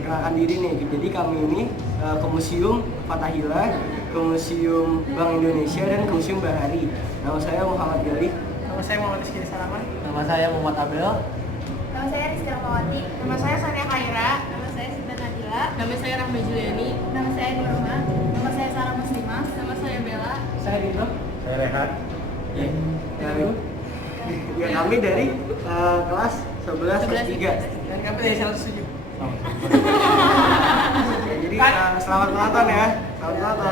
perkenalkan diri nih. Jadi kami ini ke Museum Fathahillah, ke Museum Bank Indonesia, dan ke Museum Bahari. Nama saya Muhammad Galih. Nama saya Muhammad Rizky Salaman. Nama saya Muhammad Abdel. Nama saya Rizky Rahmawati. Nama saya Sania Khaira. Nama saya Sinta Nadila. Nama saya Rahma Juliani. Nama saya Nurma. Nama saya Sarah Muslimah. Nama saya Bella. Saya Dino. Saya Rehan. Ya, kami dari kelas 11 kelas 3. Dan kami dari 107. Ya, jadi selamat menonton ya. Selamat menonton.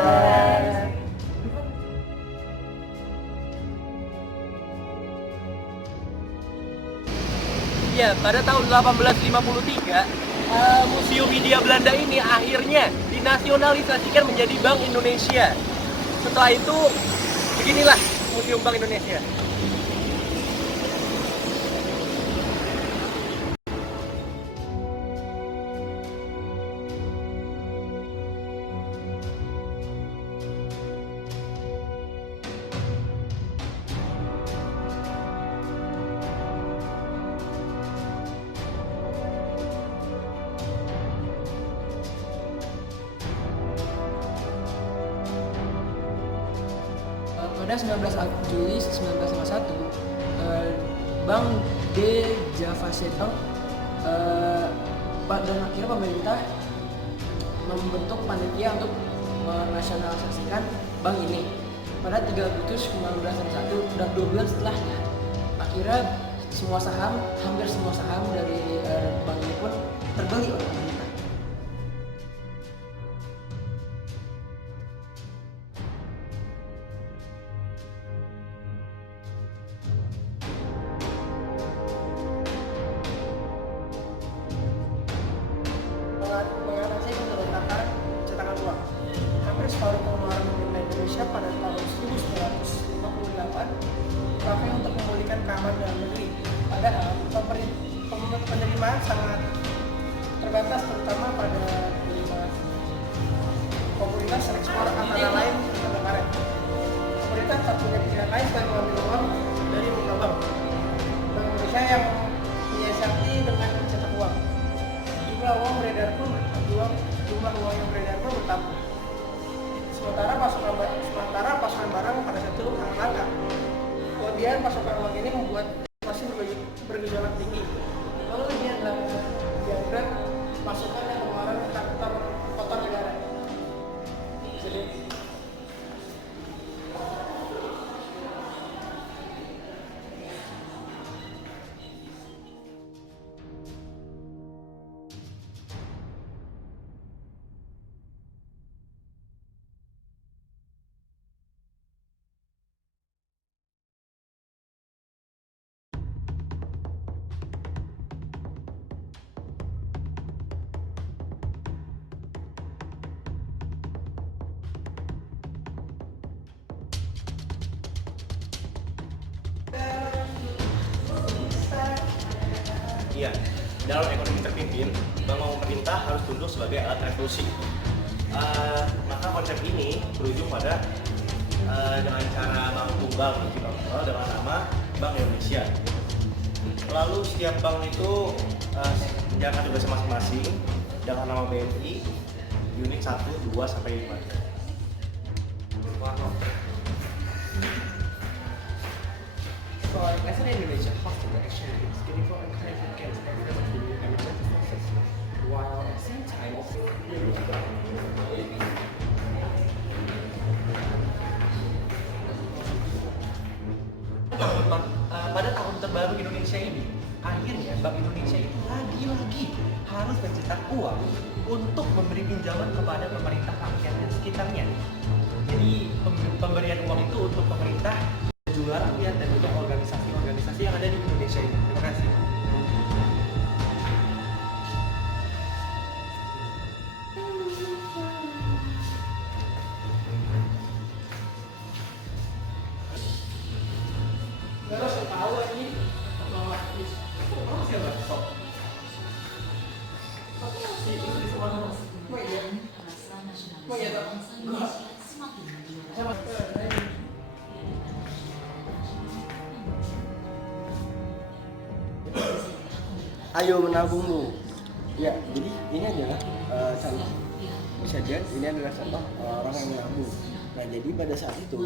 Ya, pada tahun 1853, Museum Hindia Belanda ini akhirnya dinasionalisasikan menjadi Bank Indonesia. Setelah itu, beginilah Museum Bank Indonesia. Pada 19 Juli 1951, Bank de Javasetel dan akhirnya pemerintah membentuk panitia untuk menasionalisasikan bank ini. Pada 3 Agustus 1961 dan 2 bulan setelahnya, akhirnya hampir semua saham dari bank ini pun terbeli oleh pemerintah. Mengatasi pemberontakan cetakan uang. Hampir separuh pengeluaran pemerintah Indonesia pada tahun 1958 dipakai untuk memulihkan keamanan dalam negeri. Padahal penerimaan sangat terbatas, terutama pada komoditas ekspor antara lain tenaga karet. Pemerintah tak punya pilihan lain selain mengambil uang dari muka bank. Bank Indonesia yang menyiasati dengan mencetak uang. Jumlah uang yang beredar pun bertambah. Sementara pasokan barang pada saat itu sangat langka. Kemudian pasokan uang ini membuat inflasi bergejolak tinggi. Lalu ini adalah diagram pasokan dan pengeluaran kotor negara. Jadi Iya, dalam ekonomi terpimpin, bank maupun pemerintah harus tunduk sebagai alat revolusi. Maka konsep ini berujung pada dengan cara bank tunggal dengan nama Bank Indonesia. Lalu setiap bank itu menjalankan tugasnya masing-masing dengan nama BNI, unit 1, 2, sampai 5. for President Indonesia hosting the exchange is getting for encouragement against every emergency forces, while at the same time pada tahun terbaru Indonesia ini, akhirnya Bank Indonesia itu lagi-lagi harus mencetak uang untuk memberi pinjaman kepada pemerintah rakyat dan sekitarnya. Jadi pemberian uang itu untuk pemerintah, juga rakyat, dan untuk organisasi-organisasi yang ada di Indonesia ini. Terima kasih. Ayo menabungmu. Ya, jadi ini adalah contoh, bisa dilihat ini adalah contoh orang yang menabung. Nah jadi pada saat itu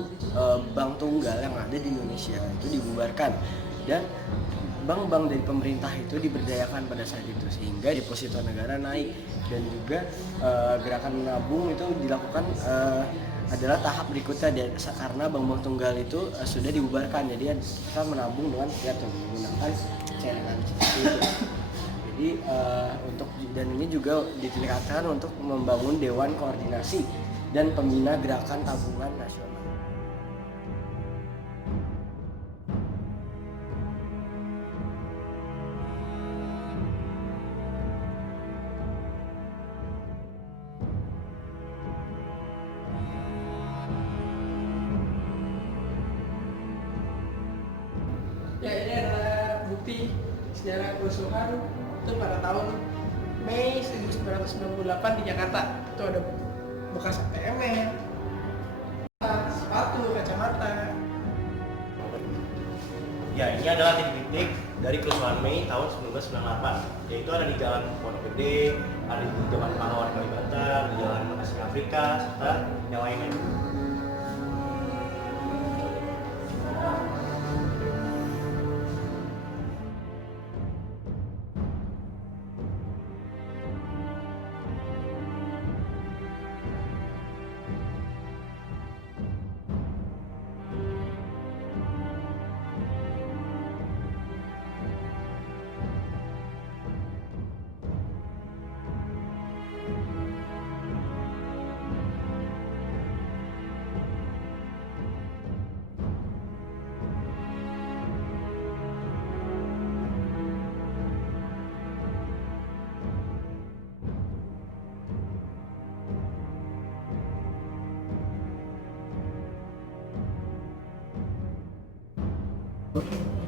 bank tunggal yang ada di Indonesia itu dibubarkan dan bank-bank dari pemerintah itu diberdayakan pada saat itu sehingga deposito negara naik dan juga gerakan menabung itu dilakukan adalah tahap berikutnya karena bank-bank tunggal itu sudah dibubarkan, jadi kita menabung dengan menggunakan celengan seperti itu. Jadi untuk dan ini juga ditingkatkan untuk membangun dewan koordinasi dan pembina gerakan tabungan nasional. Ya ini adalah bukti sejarah kerusuhan itu pada tahun Mei 1998 di Jakarta. Itu ada bekas ATM, sepatu, kacamata. Ya, ini adalah titik-titik dari kerusuhan Mei tahun 1998, yaitu ada di Jalan Pondok Gede, ada di Jalan Pahlawan Kalibata, di Jalan Bekasi Afrika, serta yang lainnya.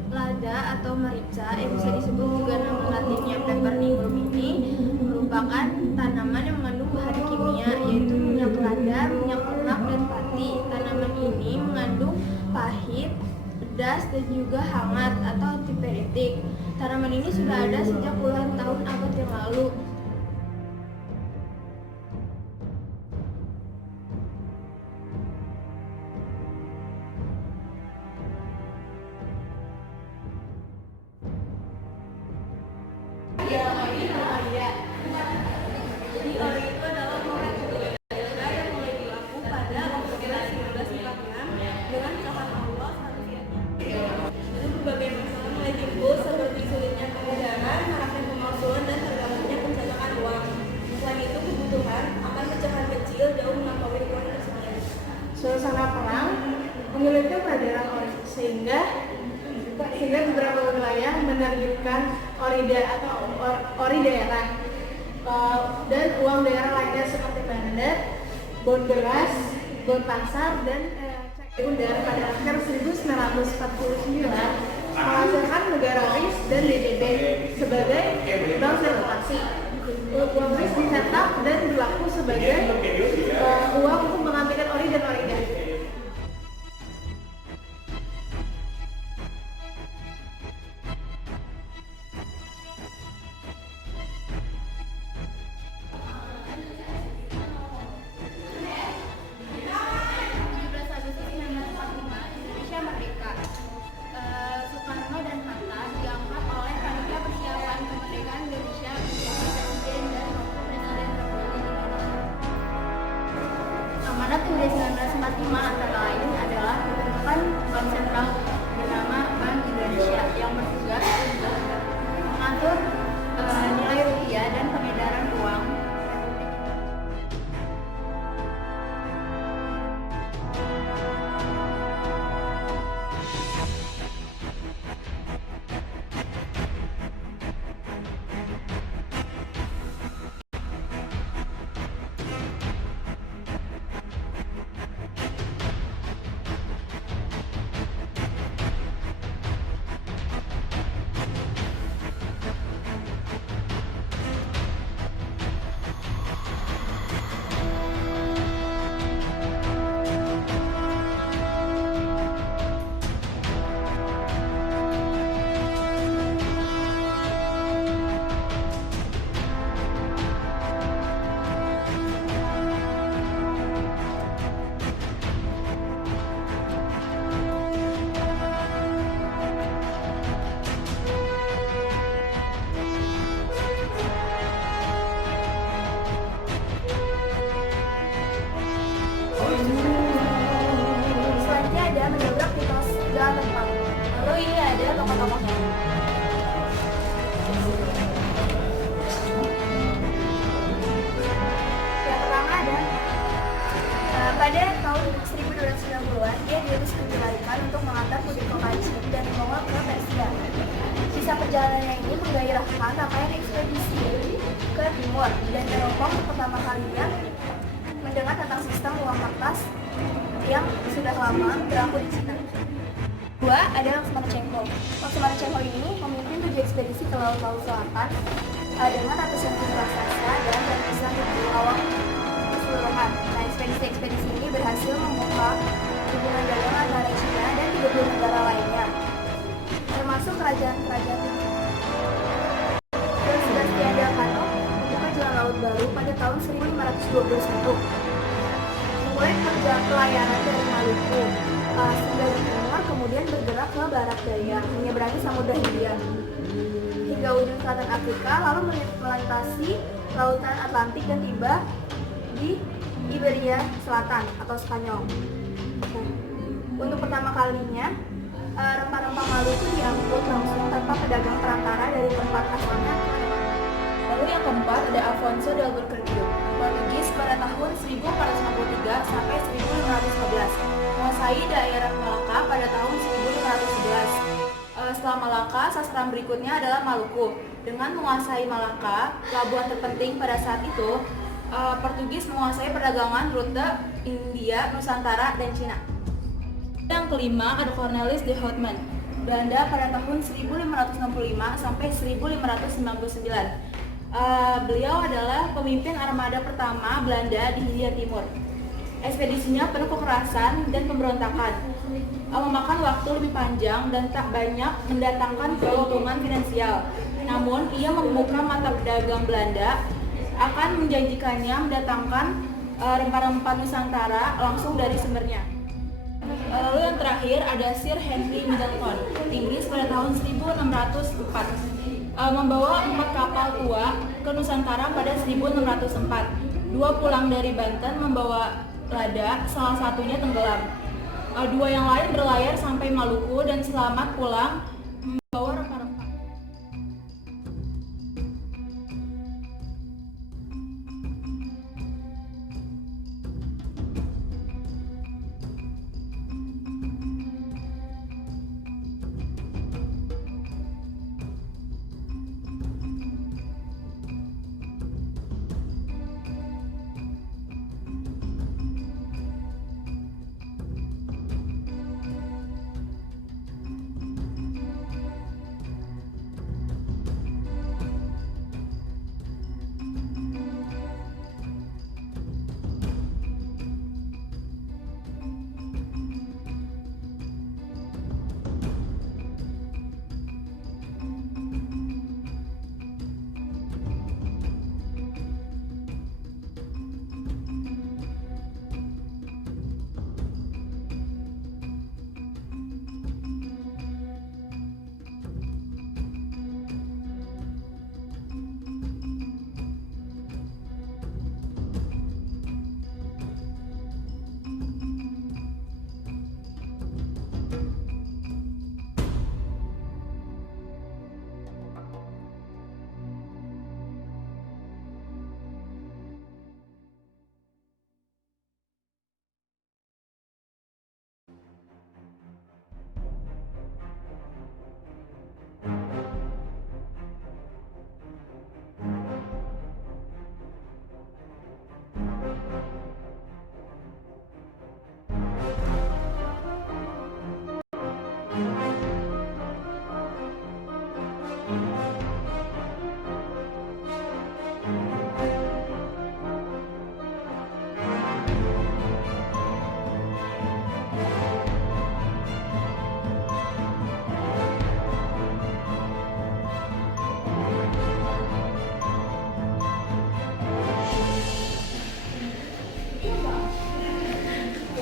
Lada atau merica yang bisa disebut juga nama latinnya Peppernicum ini merupakan tanaman yang mengandung bahan kimia yaitu minyak lada, minyak lemak, dan pati. Tanaman ini mengandung pahit, pedas, dan juga hangat atau antipiretik. Tanaman ini sudah ada sejak puluhan tahun abad yang lalu. Jadi ori itu adalah momen budaya yang mulai dilaku pada generasi 1946 dengan curahan Allah manusianya. Dan berbagai masalah mulai timbul seperti sulitnya peredaran, maraknya pemalsuan, dan tergabungnya pencetakan uang. Selain itu, kebutuhan akan pecahan kecil jauh melampaui uang tersebut. Suasana perang menyulitkan peredaran ori sehingga beberapa wilayah menerbitkan ori daerah dan uang daerah lainnya seperti bandet, bon beras, bon pasar, dan cek sekunder pada akhir 1949 menghasilkan negara RIS dan DJB sebagai bank sirkulasi. Uang RIS dicetak dan berlaku sebagai uang untuk mengambilkan ori dan orida. Soekarno dan Hatta diangkat oleh panitia persiapan kemerdekaan Indonesia menjadi presiden dan wakil presiden Republik Indonesia. Amanat UUD 1945 antara lain adalah pembentukan bank sentral bernama Bank Indonesia yang bertugas untuk mengatur nilai rupiah dan pengedaran uang. dan menabrak di tengah jalan rempang. Lalu ini ada tokoh-tokohnya. Yang pertama ada pada tahun 1290-an dia diutus ke Sulaiman untuk mengantar putri Kokaichi dan Mongol ke Persia. Kisah perjalanannya ini menggairahkan rangkaian ekspedisi ke timur dan Eropa untuk pertama kalinya mendengar tentang sistem uang kertas yang sudah lama berlaku di Cina. Kedua ada Laksmanacengho. Laksmanacengho ini memimpin 7 ekspedisi ke laut-laut selatan dengan ratusan tim raksasa dan ratusan ribu awak keseluruhan. Nah, ekspedisi ini berhasil membuka hubungan dagang antara Cina dan 30 negara lainnya, termasuk kerajaan-kerajaan. Dan Sebastian Elcano membuka jalan laut baru pada tahun 1521. Mulai pelayaran dari Maluku, dari timur, kemudian bergerak ke barat daya, menyeberangi Samudra Hindia hingga ujung selatan Afrika, lalu melintasi lautan Atlantik dan tiba di Iberia Selatan atau Spanyol. Untuk pertama kalinya, rempah-rempah Maluku diangkut langsung tanpa pedagang perantara dari tempat asalnya. Lalu yang keempat ada Afonso de Albuquerque, Portugis pada tahun 1453 sampai 1515, menguasai daerah Malaka pada tahun 1511. Setelah Malaka, sasaran berikutnya adalah Maluku. Dengan menguasai Malaka, pelabuhan terpenting pada saat itu, Portugis menguasai perdagangan rute India, Nusantara, dan Cina. Yang kelima ada Cornelis de Houtman, Belanda pada tahun 1565 sampai 1599. Beliau adalah pemimpin armada pertama Belanda di Hindia Timur. Ekspedisinya penuh kekerasan dan pemberontakan, memakan waktu lebih panjang dan tak banyak mendatangkan keuntungan finansial. Namun, ia membuka mata pedagang Belanda akan menjanjikannya mendatangkan rempah-rempah Nusantara langsung dari sumbernya. Lalu yang terakhir ada Sir Henry Middleton, Inggris pada tahun 1604, membawa 4 kapal tua ke Nusantara pada 1604. 2 pulang dari Banten membawa lada, salah satunya tenggelam. 2 yang lain berlayar sampai Maluku dan selamat pulang membawa rempah-rempah.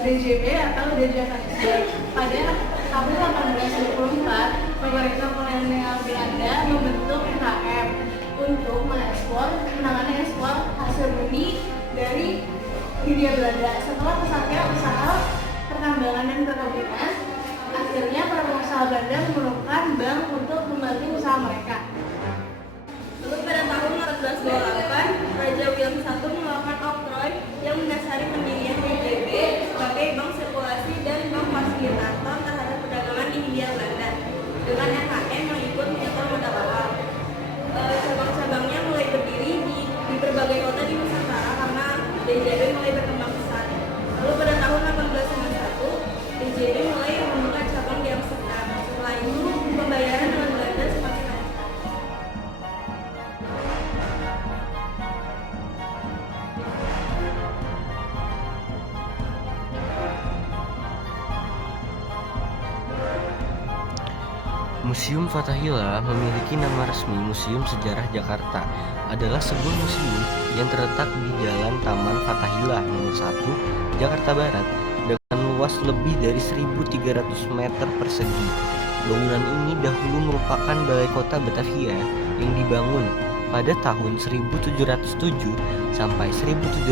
DJB atau Dejavansya. Pada tahun 1824, pemerintah kolonial Belanda membentuk KM untuk mengekspor, menangani ekspor hasil bumi dari Hindia Belanda. Setelah pesatnya usaha pertahanan pertambangan dan perkebunan. Akhirnya para pengusaha Belanda memerlukan bank untuk membantu usaha mereka. Lalu pada tahun 1828, Raja William I melakukan oktroi yang mendasari pendirian DJB sebagai bank sirkulasi dan bank fasilitator terhadap perdagangan di Hindia Belanda dengan RHM yang ikut menyetor modal awal. Cabang-cabangnya mulai berdiri di berbagai kota di Nusantara karena DJB mulai berkembang pesat. Lalu pada tahun 1891, DJB mulai membuka cabang di Amsterdam. Setelah itu, pembayaran dengan Belanda semakin lancar. Museum Fathahillah memiliki nama resmi Museum Sejarah Jakarta. Adalah sebuah museum yang terletak di Jalan Taman Fathahillah nomor 1, Jakarta Barat dengan luas lebih dari 1.300 meter persegi. Bangunan ini dahulu merupakan balai kota Batavia yang dibangun pada tahun 1707 sampai 1712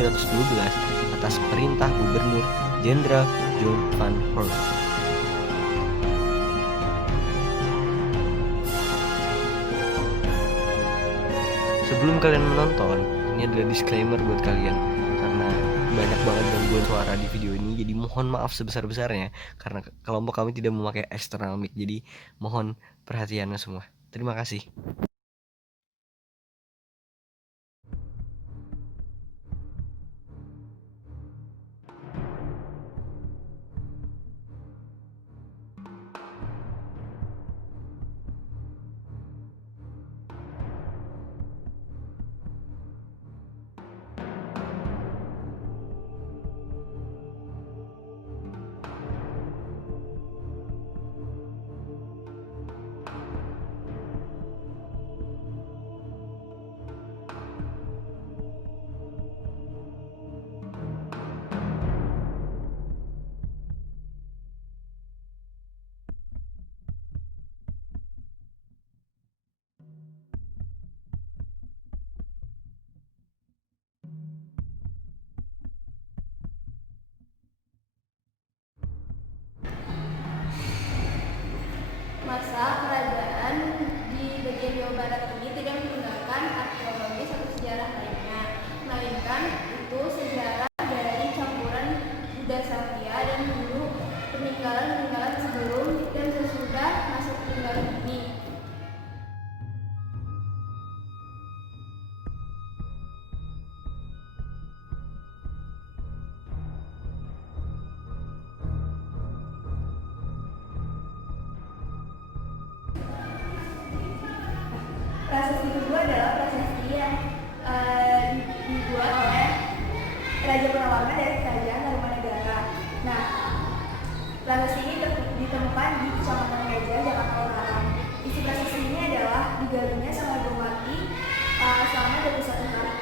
atas perintah Gubernur Jenderal John van Horst. Sebelum kalian menonton, ini adalah disclaimer buat kalian karena banyak banget gangguan suara di video ini. Jadi mohon maaf sebesar-besarnya karena kelompok kami tidak memakai external mic. Jadi mohon perhatiannya semua. Terima kasih. Masa kerajaan di bagian Jawa Barat ini tidak menggunakan arkeologis atau sejarah lainnya, melainkan itu sejarah dari campuran Buddha Satya dan dulu peninggalan-peninggalan sebelum dan sesudah masa peninggalan ini. Prasasti kedua adalah prasasti yang dibuat oleh Raja Purnawanga dari Kerajaan Tarumanegara. Nah, prasasti ini ditemukan di Kecamatan Meja, Jakarta Utara. Isi prasasti ini adalah digalinya sama Gomati selama 21 hari.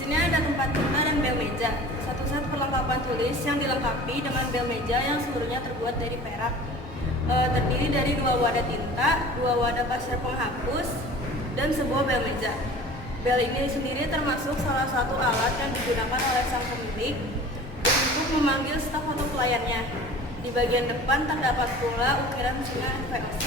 Di sini ada tempat tuna dan bel meja, satu set perlengkapan tulis yang dilengkapi dengan bel meja yang seluruhnya terbuat dari perak. Terdiri dari 2 wadah tinta, 2 wadah pasir penghapus, dan sebuah bel meja. Bel ini sendiri termasuk salah satu alat yang digunakan oleh sang pemilik untuk memanggil staf atau pelayannya. Di bagian depan terdapat pula ukiran singa VOC.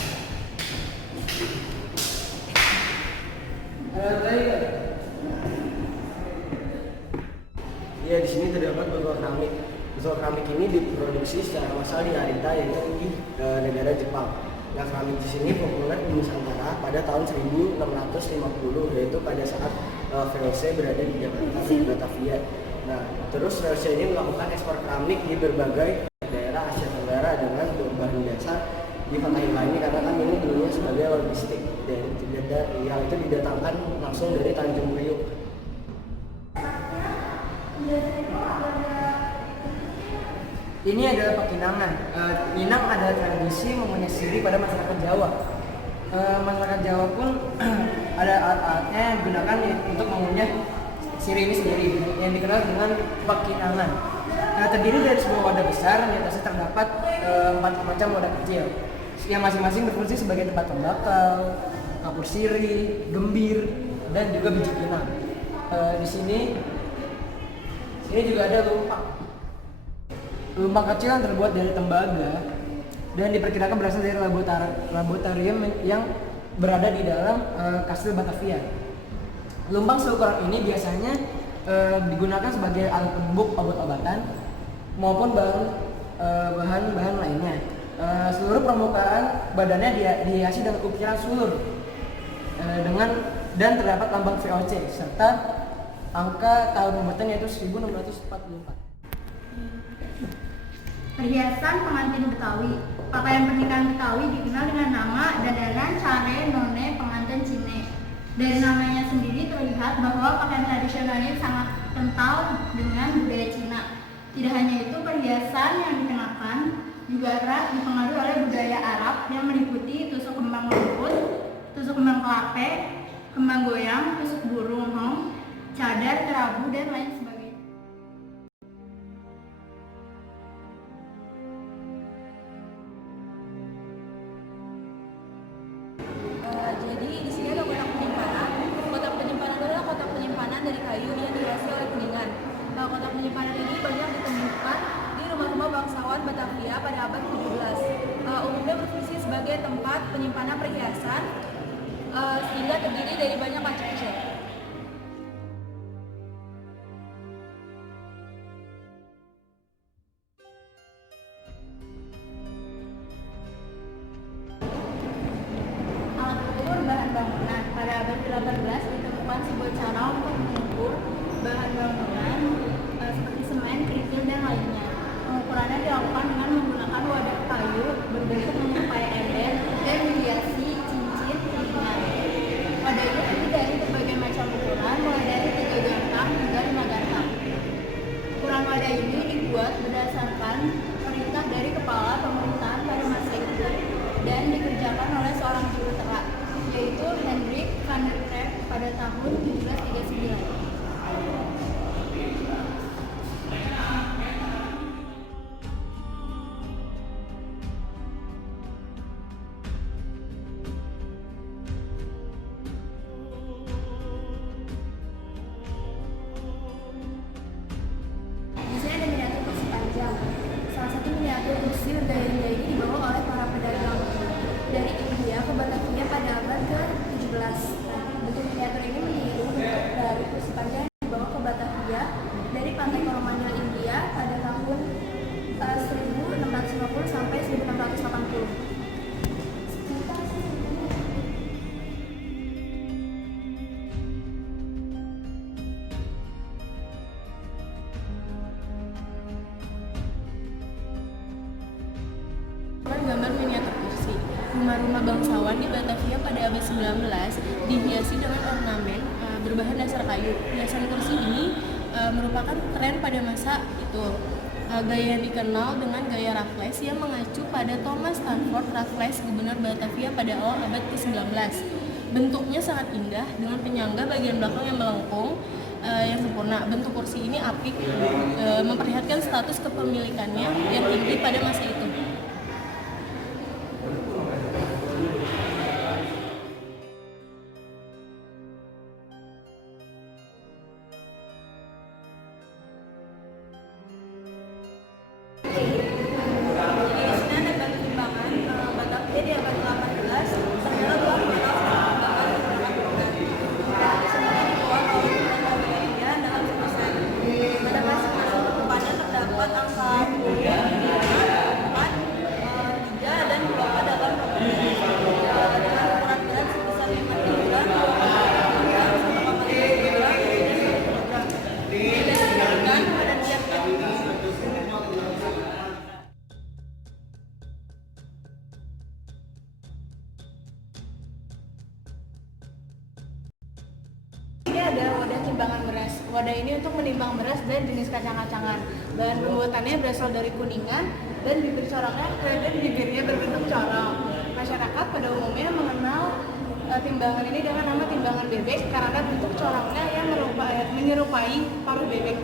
Ya, di sini terdapat beberapa keramik. Beberapa keramik ini diproduksi secara massal di Narita, yaitu di negara Jepang. Nah, keramik di sini populer di Nusantara pada tahun 1650, yaitu pada saat VOC berada di Jakarta dan Batavia. Nah, terus VOC ini melakukan ekspor keramik di berbagai daerah Asia Tenggara dengan bahan dasar di Fathahillah ini karena kan ini dulunya sebagai logistik dan yang itu didatangkan langsung dari Tanjung Priok. Ini adalah pekinangan. Inang adalah tradisi mempunyai siri pada masyarakat Jawa. Masyarakat Jawa pun ada alat-alatnya yang digunakan untuk mengunyah siri ini sendiri yang dikenal dengan pekinangan. Nah, terdiri dari sebuah wadah besar yang atasnya terdapat 4 macam wadah kecil yang masing-masing berfungsi sebagai tempat tembakau, kapur sirih, gembir, dan juga biji pinang. Di sini juga ada lumpang. Lumpang kecil yang terbuat dari tembaga dan diperkirakan berasal dari laboratorium yang berada di dalam Kastil Batavia. Lumpang seukuran ini biasanya digunakan sebagai alat pembuk obat-obatan maupun bahan-bahan lainnya. Seluruh permukaan badannya dihiasi dengan ukiran sulur dan terdapat lambang VOC serta angka tahun pembuatan yaitu 1644. Perhiasan pengantin Betawi. Pakaian pernikahan Betawi dikenal dengan nama dandanan, care, none, pengantin cine. Dari namanya sendiri terlihat bahwa pakaian tradisional ini sangat kental dengan budaya Cina. Tidak hanya itu, perhiasan yang dikenakan juga erat dipengaruhi oleh budaya Arab yang meliputi tusuk kembang rumput, tusuk kembang kelape, kembang goyang, tusuk burung hong, cadar, kerabu, dan lain sebagainya. Jadi di sini ada kotak penyimpanan. Kotak penyimpanan itu adalah kotak penyimpanan dari kayu yang dihiasi oleh kuningan. Kotak penyimpanan ini banyak ditemukan di rumah-rumah bangsawan Batavia pada abad 17. Umumnya berfungsi sebagai tempat penyimpanan perhiasan sehingga terdiri dari banyak laci kecil. Alat ukur bahan bangunan. Pada abad ke-18 ditemukan sebuah cara untuk mengukur bahan bangunan seperti semen, kerikil, dan lainnya. Pengukurannya dilakukan dengan menggunakan wadah kayu berbentuk menyerupai ember dan dihiasi cincin ringan. Wadah ini terdiri dari berbagai macam ukuran, mulai dari 3 gantang hingga 5 gantang. Ukuran wadah ini dibuat berdasarkan perintah dari kepala pemerintahan pada masa itu dan dikerjakan oleh seorang juru terak, yaitu Hendrik van der Kreeft pada tahun 1739. Di sini ada miniatur kursi panjang. Salah satu miniatur kursi bergaya ini dibawa oleh para pedagang dari India ke Batavia pada abad ke-17. Bentuk miniatur ini meniru bentuk dari kursi panjang yang dibawa ke Batavia dari pantai Coromandel, India pada tahun 1650 sampai 1680. Gambar miniatur kursi. Rumah-rumah bangsawan di Batavia pada abad 19 dihiasi dengan ornamen berbahan dasar kayu. Hiasan kursi ini merupakan tren pada masa itu. Gaya yang dikenal dengan gaya Raffles yang mengacu pada Thomas Stanford Raffles, gubernur Batavia pada awal abad ke-19. Bentuknya sangat indah dengan penyangga bagian belakang yang melengkung yang sempurna. Bentuk kursi ini apik, memperlihatkan status kepemilikannya yang tinggi pada masa itu. Ada wadah timbangan beras. Wadah ini untuk menimbang beras dan jenis kacang-kacangan. Bahan pembuatannya berasal dari kuningan dan bibir corongnya dan bibirnya berbentuk corong. Masyarakat pada umumnya mengenal timbangan ini dengan nama timbangan bebek karena bentuk corongnya yang menyerupai paruh bebek.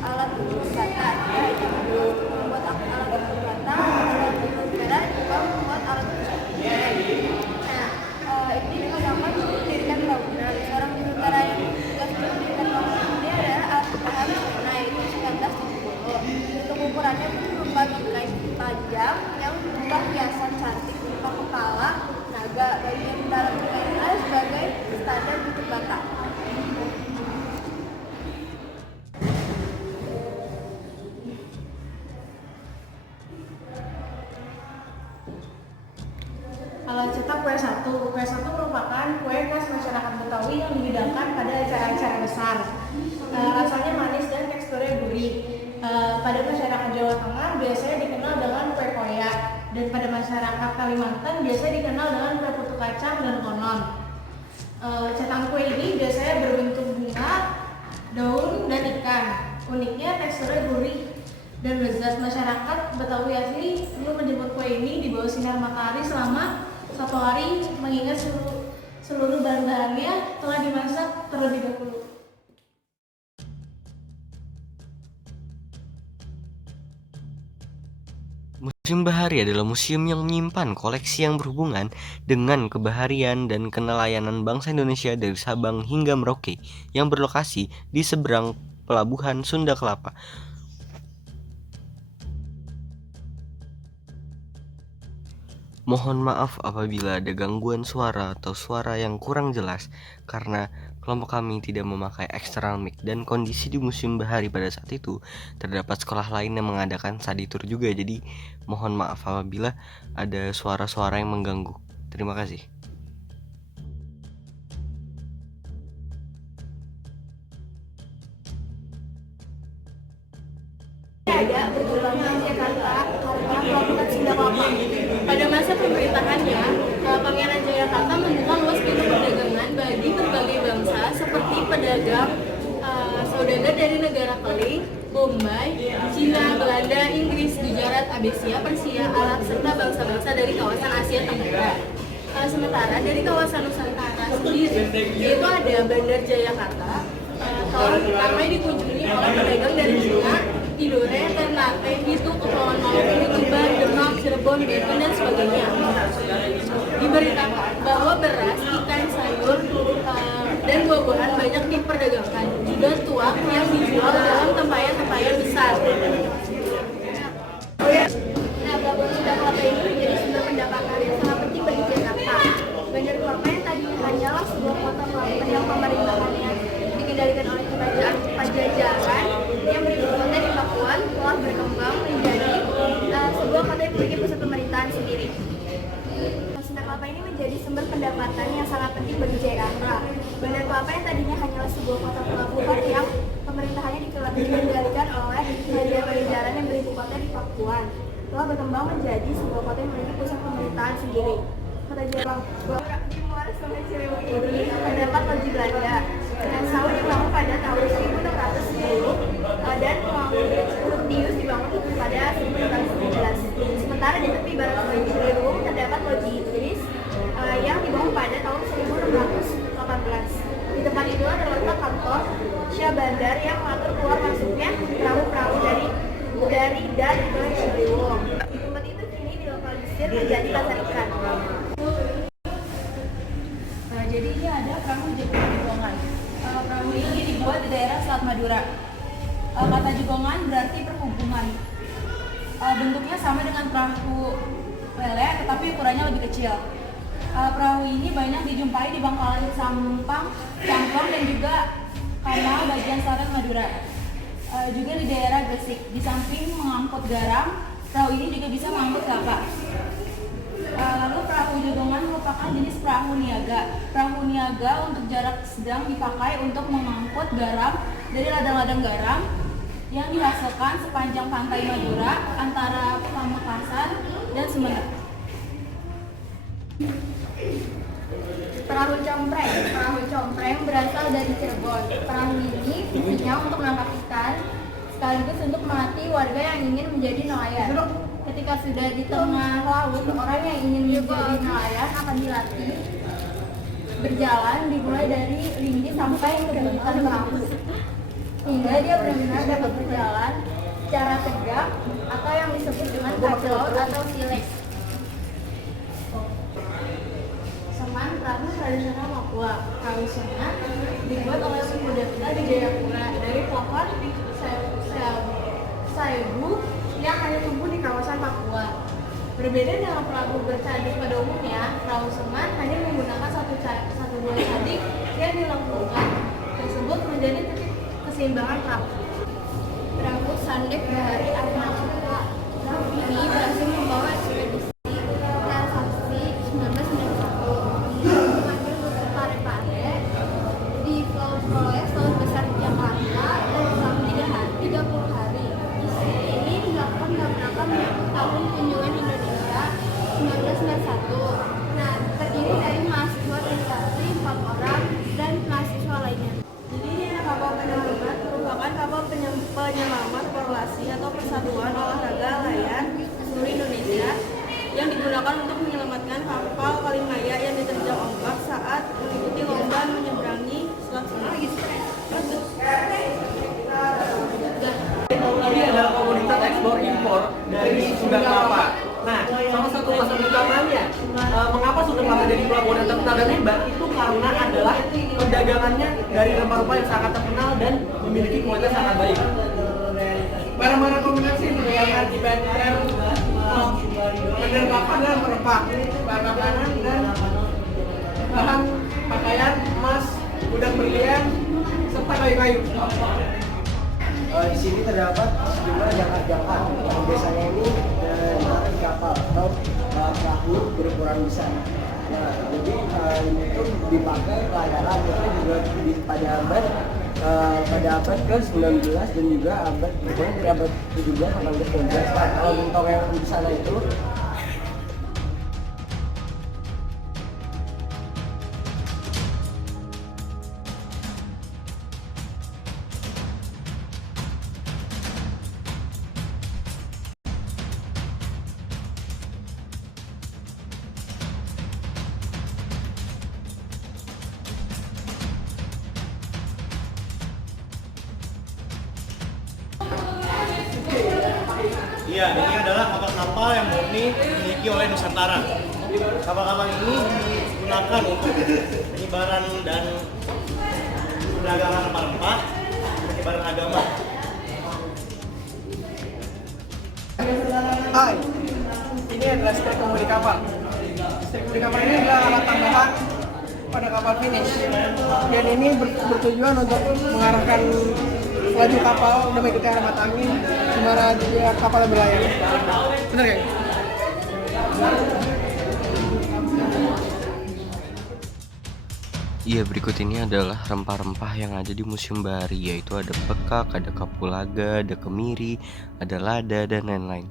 Alat ukur bata. Membuat alat ukur bata adalah bentuk beras serta kue satu. Kue satu merupakan kue khas masyarakat Betawi yang dihidangkan pada acara-acara besar. Rasanya manis dan teksturnya gurih. Pada masyarakat Jawa Tengah biasanya dikenal dengan kue koyak, dan pada masyarakat Kalimantan biasanya dikenal dengan kue putu kacang dan konon. Cetakan kue ini biasanya berbentuk bunga, daun, dan ikan. Uniknya teksturnya gurih dan lezat. Masyarakat Betawi asli dulu menjemur kue ini di bawah sinar matahari selama 1 hari, mengingat seluruh bahan-bahannya telah dimasak terlebih dahulu. Museum Bahari adalah museum yang menyimpan koleksi yang berhubungan dengan kebaharian dan kenelayanan bangsa Indonesia dari Sabang hingga Merauke yang berlokasi di seberang pelabuhan Sunda Kelapa. Mohon maaf apabila ada gangguan suara atau suara yang kurang jelas karena kelompok kami tidak memakai external mic, dan kondisi di Museum Bahari pada saat itu terdapat sekolah lain yang mengadakan study tour juga, jadi mohon maaf apabila ada suara-suara yang mengganggu. Terima kasih. Ada berjualan di Jakarta karena pelabuhan Sunda Kelapa. Pada masa pemerintahannya, Pangeran Jayakarta membuka luas pintu perdagangan bagi berbagai bangsa seperti pedagang, saudagar dari negara Keling, Bombay, Cina, Belanda, Inggris, Gujarat, Abesia, Persia, Arab, serta bangsa-bangsa dari kawasan Asia Tenggara. Sementara dari kawasan Nusantara sendiri, yaitu ada Bandar Jayakarta, telah ramai dikunjungi oleh pedagang dari Cina, Tidore, Ternate, Bitung, Kepulauan Maluku, Tuban, Demak, Cirebon, Banten, dan sebagainya. Diberitakan bahwa beras, ikan, sayur, dan buah-buahan banyak diperdagangkan, juga tuak yang dijual dalam tempayan-tempayan besar. Nah, pelabuhan Sunda Kelapa ini menjadi sumber pendapatan yang sangat penting bagi Jakarta. Bandar Kelapa yang tadinya hanyalah sebuah kota pelabuhan yang pemerintahannya dikendalikan oleh kerajaan Pajajaran yang beribu kota di Pakuan, telah berkembang menjadi sebuah kota yang memiliki pusat pemerintahan sendiri. Sunda Kelapa ini menjadi sumber pendapatan yang sangat penting bagi Jakarta. Bandar Kelapa yang tadinya hanyalah sebuah kota pelabuhan yang pemerintahannya dikendalikan oleh kerajaan Pajajaran yang beribu kota di Pakuan, telah berkembang menjadi sebuah kota yang memiliki pusat pemerintahan sendiri. Kota Jepang di muara Sungai Ciliwung ini terdapat loji Belanda dengan saung dibangun pada tahun 1610 dan Curtius dibangun pada 1619. Sementara di tepi barat Sungai Ciliwung terdapat loji Inggris yang dibangun pada tahun 1618. Di tempat itulah terletak kantor Syah Bandar yang mengatur keluar masuknya perahu-perahu dari dan Sungai Ciliwung. Tempat itu kini dilokalisir menjadi pasar ikan. Jadi ini ada perahu Jegongan. Perahu ini dibuat di daerah Selat Madura. Kata Jegongan berarti perhubungan. Bentuknya sama dengan perahu lele, tetapi ukurannya lebih kecil. Perahu ini banyak dijumpai di Bangkalan Sampang, Cangkong, dan juga Kanal bagian selatan Madura. Juga di daerah Gresik. Di samping mengangkut garam, perahu ini juga bisa mengangkut kelapa. Lalu perahu Jegongan merupakan jenis perahu niaga. Perahu niaga untuk jarak sedang dipakai untuk mengangkut garam dari ladang-ladang garam yang dihasilkan sepanjang pantai Madura antara Pamekasan dan Sumeneb. Perahu Compreng. Perahu Compreng berasal dari Cirebon. Perahu ini fungsinya untuk menangkap ikan sekaligus untuk melatih warga yang ingin menjadi nelayan. Ketika sudah di tengah laut, orang yang ingin menjadi nelayan akan dilatih berjalan dimulai dari linggis sampai ke buritan perahu, hingga dia benar-benar dapat berjalan secara tegak atau yang disebut dengan kaki laut atau silek. Seman, perahu tradisional Papua. Perahu seman dibuat oleh suku Datta di Jayapura dari pohon saebu yang hanya tumbuh di kawasan Papua. Berbeda dengan perahu bercadik pada umumnya, perahu seman hanya menggunakan satu buah cadik yang dilengkungkan tersebut menjadi titik keseimbangan perahu. Perahu Sandek Bahari Armada. Perahu ini berhasil membawa ekspedisi ke Antarktika 1992 korporasi atau persatuan olahraga layar seluruh Indonesia yang digunakan untuk menyelamatkan kapal Kalimaya yang diterjang ombak saat mengikuti lomba menyeberangi Selat Sunda. Ini adalah komoditas ekspor impor dari Sunda Kelapa. Nah, salah satu pasar utamanya mengapa Sunda Kelapa jadi pelabuhan yang terkenal dan hebat itu karena adalah perdagangannya dari rempah-rempah yang sangat terkenal dan memiliki kualitas sangat baik. Barang-barang kombinasi yang dibandingkan perlengkapan dan rempah, bahan makanan dan bahan pakaian, emas, gudang berlian, serta kayu-kayu. Di sini terdapat sejumlah jangkar yang biasanya ini ditaruh di kapal atau perahu berukuran besar. Nah, jadi ini tuh dipakai pelayaran itu juga pada abad ke-19 dan juga abad dari abad 17 sampai 19. Kalau gentong yang di sana itu Iya, ini adalah kapal-kapal yang murni dimiliki oleh Nusantara. Kapal-kapal ini digunakan untuk penyebaran dan perdagangan rempah-rempah, penyebaran agama. Hai, ini adalah stek komodi kapal. Stek komodi kapal ini adalah alat tambahan pada kapal finish. Dan ini bertujuan untuk mengarahkan laju kapal dan mengikuti arah mata angin di mana dia kapalnya berlayar. Bener kan? Iya, berikut ini adalah rempah-rempah yang ada di Museum Bahari, yaitu ada pekak, ada kapulaga, ada kemiri, ada lada, dan lain-lain.